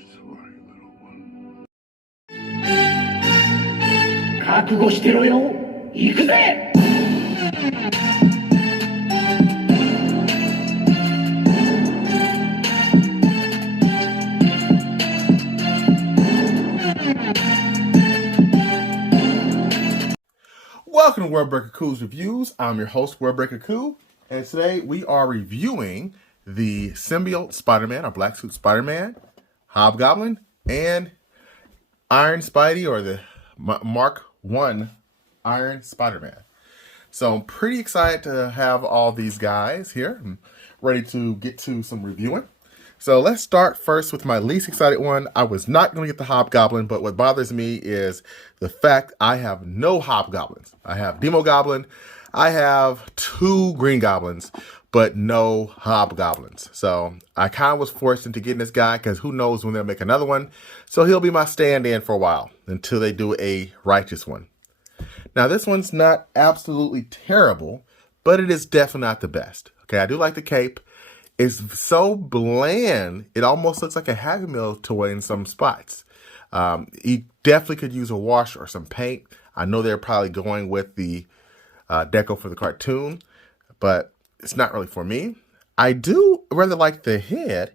Sorry, little one. 覚悟してろよ。行くぜ。Welcome to Worldbreaker Cool's Reviews. I'm your host, Worldbreaker Cool, and today we are reviewing the Symbiote Spiderman, or Black Suit Spider-Man, Hobgoblin, and Iron Spidey, or the Mark I Iron Spider-Man. So I'm pretty excited to have all these guys here. I'm ready to get to some reviewing. So let's start first with my least excited one. I was not going to get the Hobgoblin, but what bothers me is the fact I have no Hobgoblins. I have Demogoblin, I have 2 Green Goblins, but no Hobgoblins. So I kind of was forced into getting this guy because who knows when they'll make another one. So he'll be my stand-in for a while until they do a righteous one. Now this one's not absolutely terrible, but it is definitely not the best. Okay, I do like the cape. It's so bland, it almost looks like a Happy Meal toy in some spots. He definitely could use a wash or some paint. I know they're probably going with the deco for the cartoon, but it's not really for me. I do rather like the head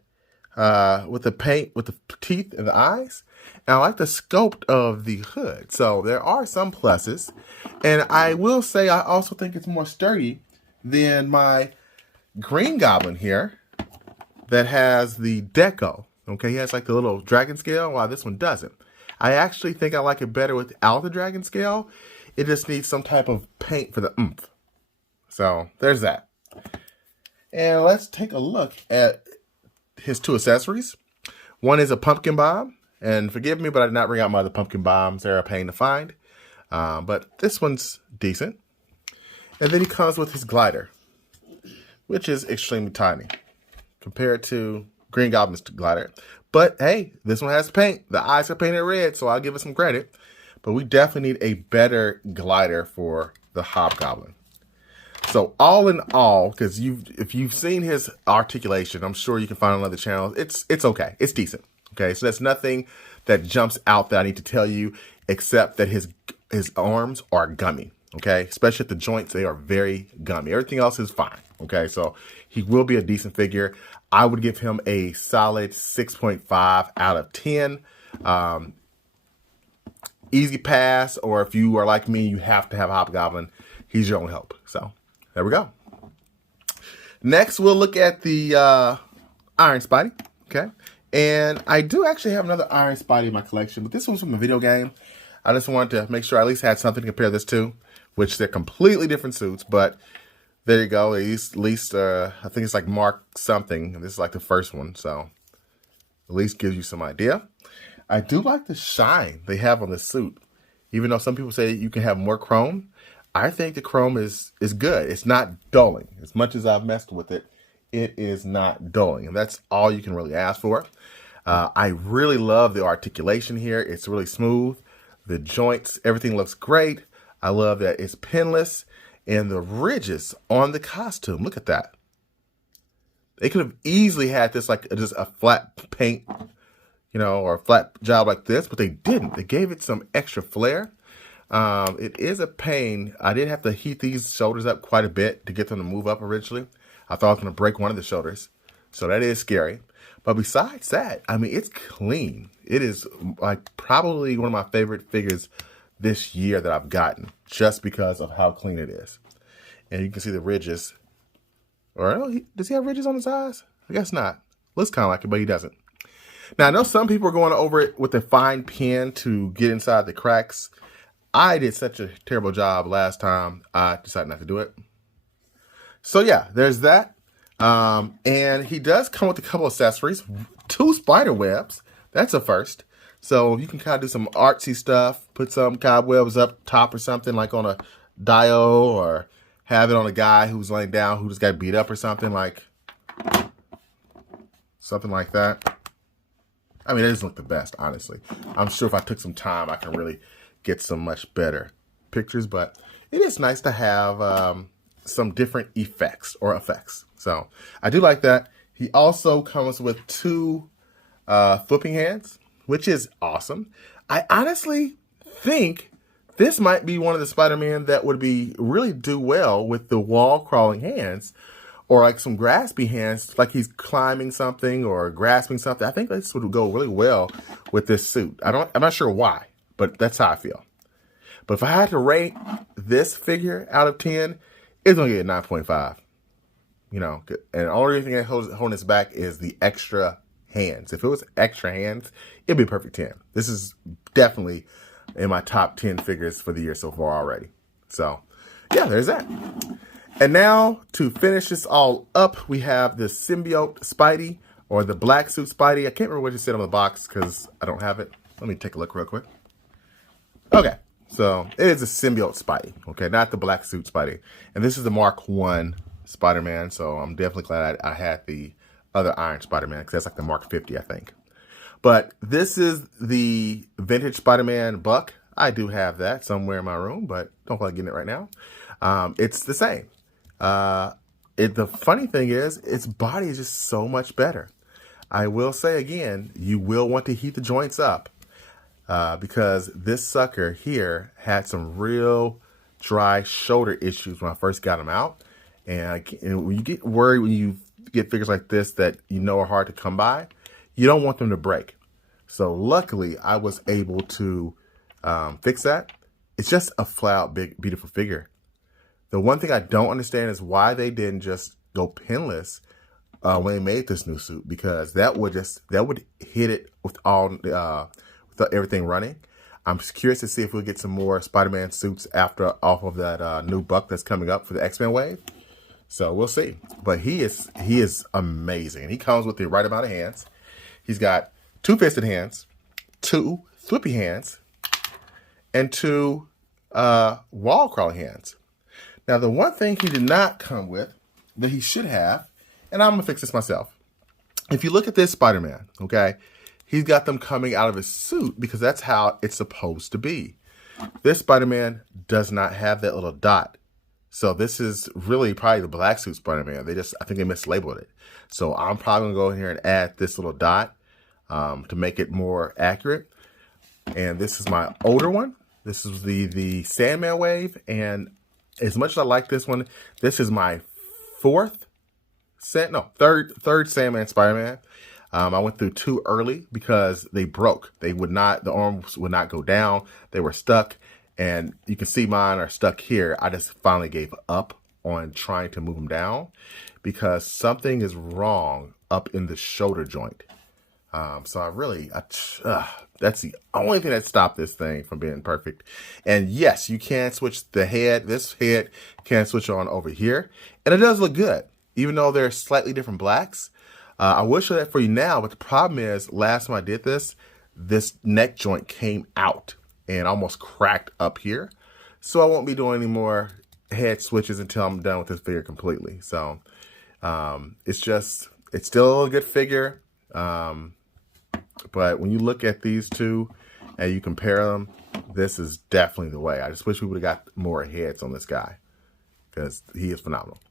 with the paint, with the teeth and the eyes. And I like the sculpt of the hood. So there are some pluses. And I will say I also think it's more sturdy than my Green Goblin here that has the deco. Okay, he has like the little dragon scale, while this one doesn't. I actually think I like it better without the dragon scale. It just needs some type of paint for the oomph. So there's that. And let's take a look at his 2 accessories. One is a pumpkin bomb, and forgive me, but I did not bring out my other pumpkin bombs. They're a pain to find, but this one's decent. And then he comes with his glider, which is extremely tiny compared to Green Goblin's glider. But hey, this one has paint. The eyes are painted red, so I'll give it some credit. But we definitely need a better glider for the Hobgoblin. So all in all, because if you've seen his articulation, I'm sure you can find on other channels. It's okay. It's decent. Okay, so that's nothing that jumps out that I need to tell you, except that his arms are gummy. Okay, especially at the joints, they are very gummy. Everything else is fine. Okay, so he will be a decent figure. I would give him a solid 6.5 out of 10. Easy pass, or if you are like me, you have to have Hobgoblin. He's your only hope. So there we go. Next, we'll look at the Iron Spidey. Okay, and I do actually have another Iron Spidey in my collection, but this one's from the video game. I just wanted to make sure I at least had something to compare this to, which they're completely different suits, but there you go. At least I think it's like Mark something. This is like the first one, so at least gives you some idea. I do like the shine they have on the suit. Even though some people say you can have more chrome, I think the chrome is good. It's not dulling. As much as I've messed with it, it is not dulling. And that's all you can really ask for. I really love the articulation here. It's really smooth. The joints, everything looks great. I love that it's pinless. And the ridges on the costume, look at that. They could have easily had this like just a flat paint, you know, or a flat job like this, but they didn't. They gave it some extra flair. It is a pain. I did have to heat these shoulders up quite a bit to get them to move up originally. I thought I was going to break one of the shoulders. So that is scary. But besides that, I mean, it's clean. It is like probably one of my favorite figures this year that I've gotten, just because of how clean it is. And you can see the ridges. Or does he have ridges on his eyes? I guess not. Looks kind of like it, but he doesn't. Now, I know some people are going over it with a fine pen to get inside the cracks. I did such a terrible job last time, I decided not to do it. So yeah, there's that. And he does come with a couple accessories. 2 spider webs. That's a first. So you can kind of do some artsy stuff, put some cobwebs up top or something, like on a dio, or have it on a guy who's laying down who just got beat up or something like that. I mean, it doesn't look the best, honestly. I'm sure if I took some time, I can really get some much better pictures, but it is nice to have some different effects. So I do like that. He also comes with 2 flipping hands, which is awesome. I honestly think this might be one of the Spider-Man that would be really do well with the wall crawling hands, or like some graspy hands, like he's climbing something or grasping something. I think this would go really well with this suit. I'm not sure why, but that's how I feel. But if I had to rate this figure out of 10, it's gonna get a 9.5. You know, and the only thing that holding this back is the extra hands. If it was extra hands, it'd be a perfect 10. This is definitely in my top 10 figures for the year so far already. So, yeah, there's that. And now, to finish this all up, we have the Symbiote Spidey, or the Black Suit Spidey. I can't remember what it said on the box because I don't have it. Let me take a look real quick. Okay, so it is a Symbiote Spidey, okay, not the Black Suit Spidey. And this is the Mark 1 Spider-Man, so I'm definitely glad I had the other Iron Spider-Man, because that's like the Mark 50, I think. But this is the vintage Spider-Man Buck. I do have that somewhere in my room, but don't feel like getting it right now. It's the same. The funny thing is, its body is just so much better. I will say again, you will want to heat the joints up, because this sucker here had some real dry shoulder issues when I first got him out. And when you get worried when you get figures like this that you know are hard to come by, you don't want them to break. So luckily, I was able to fix that. It's just a flat out big, beautiful figure. The one thing I don't understand is why they didn't just go pinless when they made this new suit, because that would hit it with with everything running. I'm curious to see if we'll get some more Spider-Man suits off of that new Buck that's coming up for the X-Men wave. So we'll see. But he is amazing. He comes with the right amount of hands. He's got 2 fisted hands, 2 flippy hands, and 2 wall crawling hands. Now, the one thing he did not come with that he should have, and I'm going to fix this myself. If you look at this Spider-Man, okay, he's got them coming out of his suit because that's how it's supposed to be. This Spider-Man does not have that little dot. So this is really probably the Black Suit Spider-Man. I think they mislabeled it. So I'm probably going to go in here and add this little dot to make it more accurate. And this is my older one. This is the Sandman wave. And as much as I like this one, this is my third Sandman Spider-Man. I went through 2 early because they broke. The arms would not go down. They were stuck. And you can see mine are stuck here. I just finally gave up on trying to move them down because something is wrong up in the shoulder joint. So that's the only thing that stopped this thing from being perfect. And yes, you can switch the head. This head can switch on over here. And it does look good, even though they're slightly different blacks. I will show that for you now, but the problem is, last time I did this neck joint came out and almost cracked up here. So I won't be doing any more head switches until I'm done with this figure completely. So it's still a good figure. But when you look at these two and you compare them, this is definitely the way. I just wish we would have got more heads on this guy because he is phenomenal.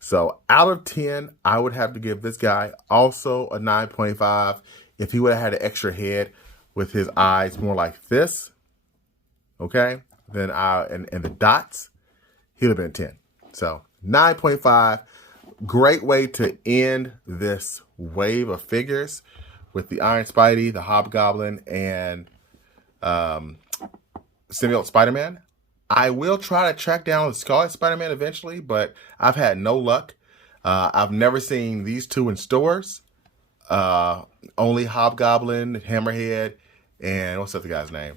So out of 10, I would have to give this guy also a 9.5. If he would have had an extra head with his eyes more like this, okay, then and the dots, he would have been 10. So 9.5, great way to end this wave of figures with the Iron Spidey, the Hobgoblin, and Symbiote Spider-Man. I will try to track down the Scarlet Spider-Man eventually, but I've had no luck. I've never seen these two in stores. Only Hobgoblin, Hammerhead, and what's the other guy's name?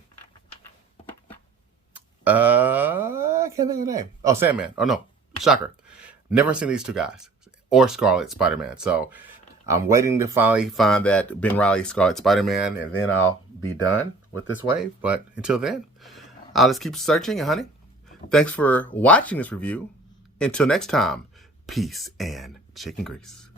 I can't think of the name. Oh, Sandman. Oh, no. Shocker. Never seen these two guys. Or Scarlet Spider-Man. So I'm waiting to finally find that Ben Reilly Scarlet Spider-Man, and then I'll be done with this wave. But until then, I'll just keep searching and hunting. Thanks for watching this review. Until next time, peace and chicken grease.